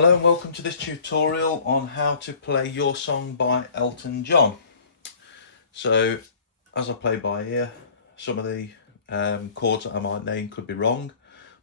Hello and welcome to this tutorial on how to play Your Song by Elton John. So as I play by ear, some of the chords that I might name could be wrong,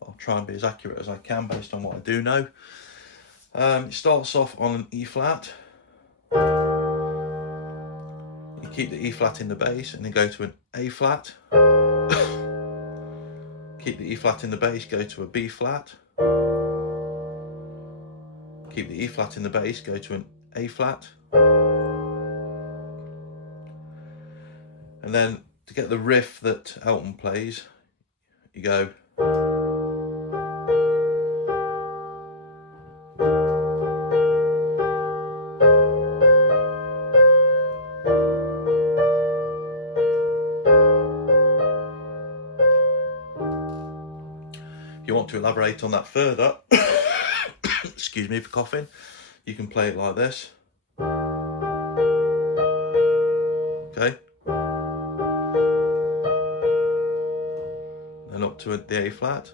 but I'll try and be as accurate as I can based on what I do know. It starts off on an E flat. You keep the E flat in the bass and then go to an A flat. Keep the E flat in the bass, go to a B flat. Keep the E flat in the bass, go to an A flat. And then to get the riff that Elton plays, you go. If you want to elaborate on that further, excuse me for coughing, you can play it like this. Okay. Then up to the A flat.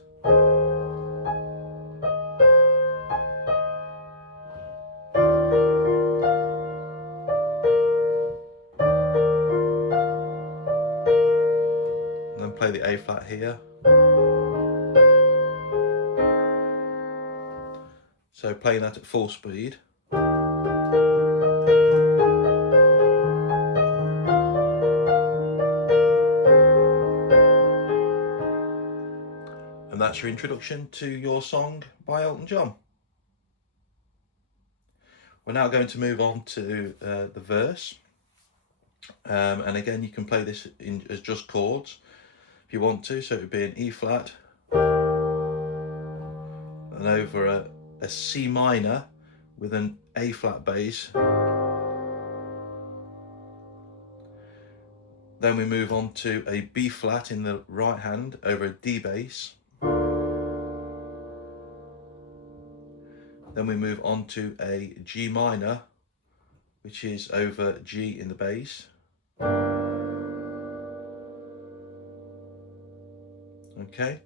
And then play the A flat here. So playing that at full speed. And that's your introduction to Your Song by Elton John. We're now going to move on to the verse. And again, you can play this as just chords if you want to. So it would be an E flat and over a C minor with an A flat bass. Then we move on to a B flat in the right hand over a D bass. Then we move on to a G minor, which is over G in the bass. Okay,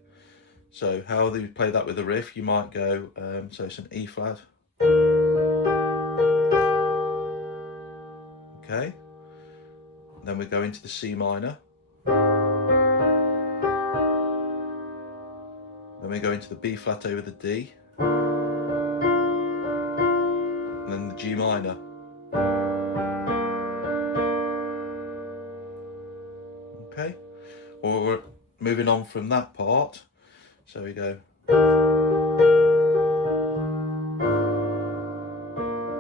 so how do you play that with the riff? You might go, so it's an E flat. Okay, then we go into the C minor. Then we go into the B flat over the D. And then the G minor. Okay, well, we're moving on from that part. So we go.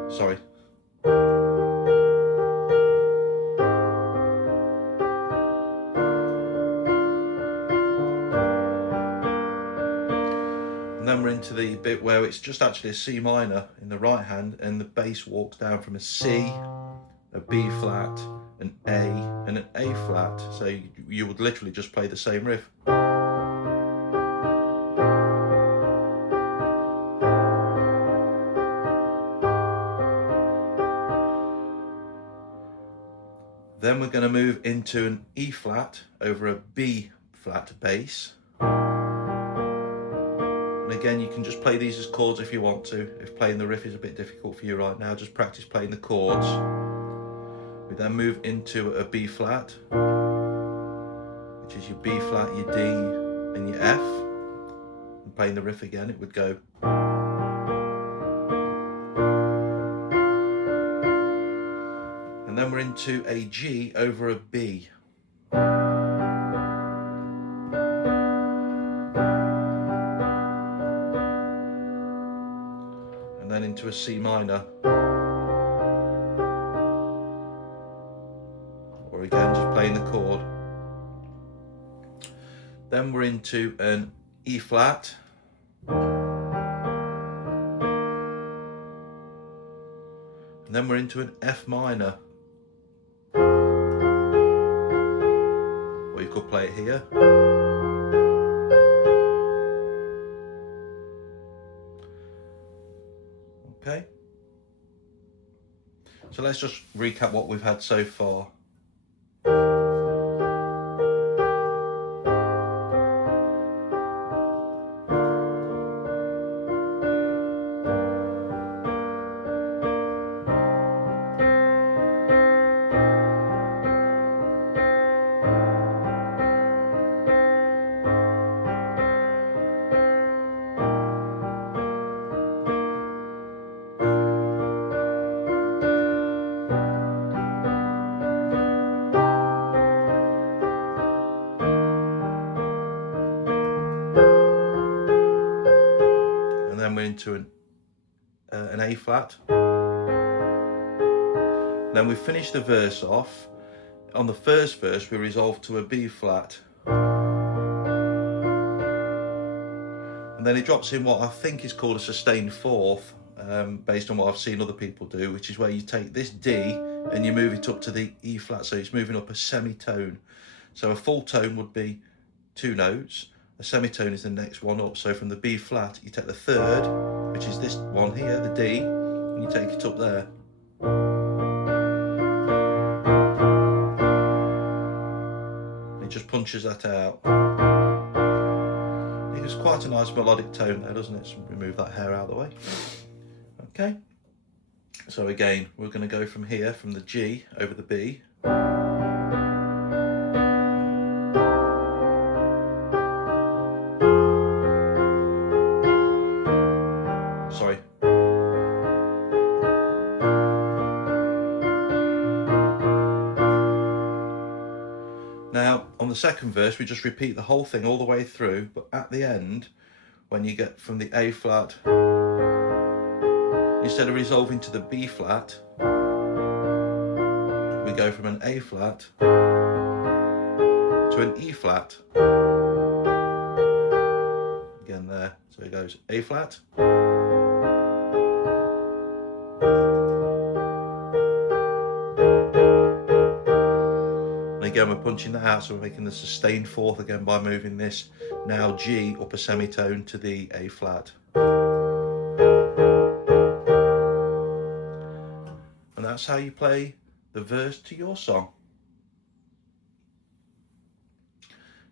Sorry. And then we're into the bit where it's just actually a C minor in the right hand and the bass walks down from a C, a B flat, an A and an A flat. So you would literally just play the same riff. Then we're going to move into an E flat over a B flat bass. And again, you can just play these as chords if you want to. If playing the riff is a bit difficult for you right now, just practice playing the chords. We then move into a B flat, which is your B flat, your D and your F. And playing the riff again, it would go. And then we're into a G over a B. And then into a C minor. Or again, just playing the chord. Then we're into an E flat. And then we're into an F minor. Or you could play it here. Okay. So let's just recap what we've had so far. we're into an A flat. Then we finish the verse off. On the first verse we resolve to a B flat. And then it drops in what I think is called a sustained fourth, based on what I've seen other people do, which is where you take this D and you move it up to the E flat, so it's moving up a semitone. So a full tone would be 2 notes, a semitone is the next one up, so from the B flat you take the third, which is this one here, the D, and you take it up there. It just punches that out. It's quite a nice melodic tone there, doesn't it? So remove that hair out of the way. Okay, so again we're going to go from here, from the G over the B. Sorry. Now on the second verse we just repeat the whole thing all the way through, but at the end, when you get from the A flat, instead of resolving to the B flat, we go from an A flat to an E flat. Again there, so it goes A flat, and again we're punching that out, so we're making the sustained fourth again by moving this now G up a semitone to the A flat. And that's how you play the verse to your song.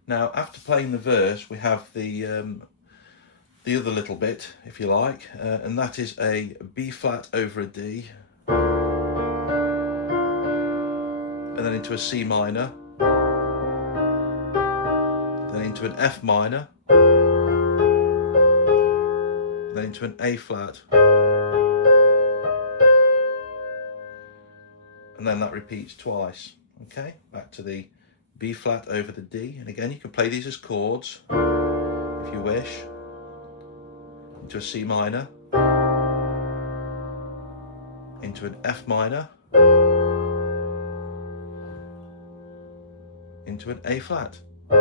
Now after playing the verse we have the other little bit, if you like, and that is a B flat over a D, and then into a C minor, then into an F minor, then into an A flat, and then that repeats twice. Okay, back to the B flat over the D, and again you can play these as chords if you wish. Into a C minor, into an F minor, into an A flat, and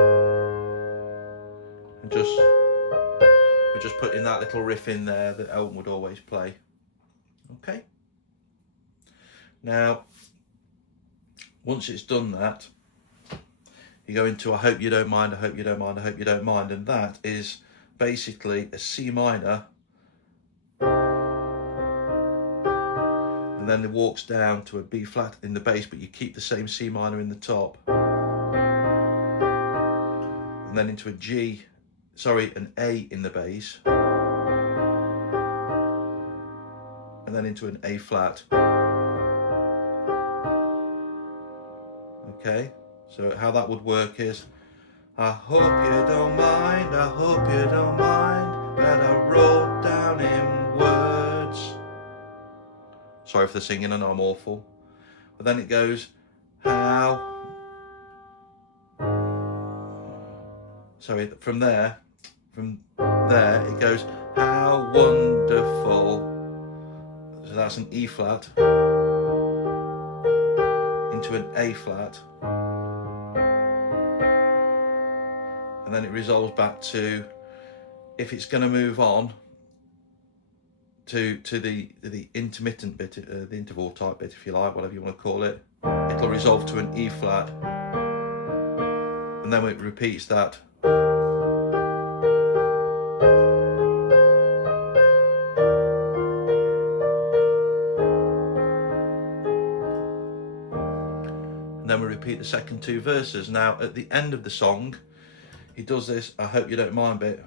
we're just putting that little riff in there that Elton would always play. Okay, now once it's done that, you go into I hope you don't mind, I hope you don't mind, I hope you don't mind, and that is basically a C minor, and then it walks down to a B flat in the bass, but you keep the same C minor in the top, and then into an A in the bass, and then into an A flat. Okay, so how that would work is, I hope you don't mind, I hope you don't mind that I wrote down in words. Sorry for the singing, I know I'm awful. But then it goes, from there it goes, how wonderful. So that's an E flat into an A flat. And then it resolves back to, if it's going to move on to the intermittent bit, the interval type bit, if you like, whatever you want to call it, it'll resolve to an E flat, and then it repeats that. And then we repeat the second 2 verses. Now at the end of the song, he does this I hope you don't mind bit.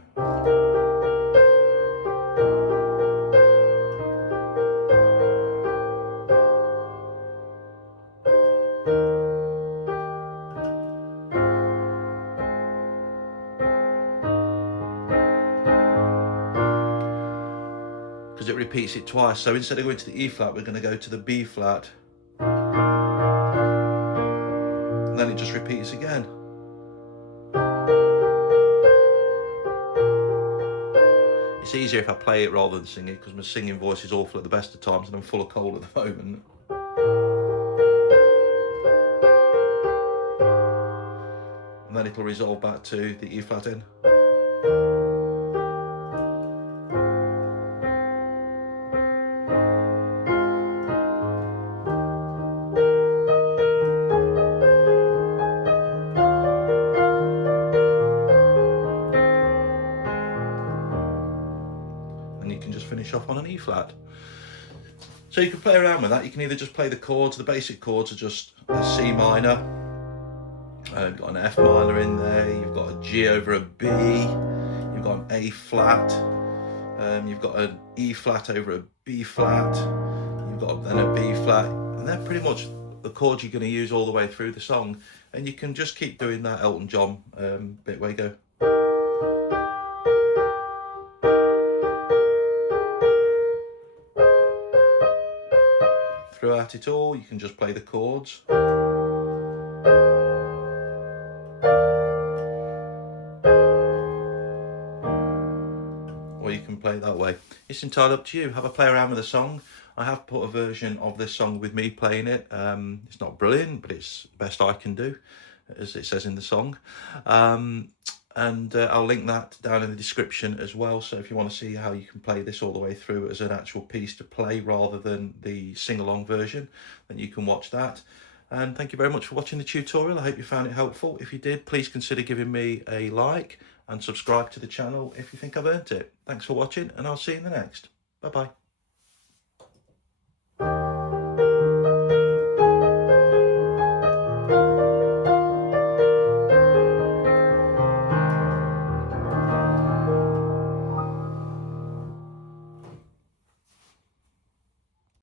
Because it repeats it twice. So instead of going to the E flat, we're going to go to the B flat. And then it just repeats again. You It's easier if I play it rather than sing it, because my singing voice is awful at the best of times and I'm full of cold at the moment. And then it'll resolve back to the E flat in. And you can just finish off on an E flat. So you can play around with that. You can either just play the chords. The basic chords are just a C minor. You've got an F minor in there. You've got a G over a B. You've got an A flat. You've got an E flat over a B flat. You've got then a B flat. And they're pretty much the chords you're going to use all the way through the song. And you can just keep doing that Elton John bit where you go. Throughout it all, you can just play the chords. Or you can play it that way. It's entirely up to you. Have a play around with the song. I have put a version of this song with me playing it. It's not brilliant, but it's the best I can do, as it says in the song. And I'll link that down in the description as well. So if you want to see how you can play this all the way through as an actual piece to play rather than the sing-along version, then you can watch that. And thank you very much for watching the tutorial. I hope you found it helpful. If you did, please consider giving me a like and subscribe to the channel if you think I've earned it. Thanks for watching, and I'll see you in the next. Bye-bye.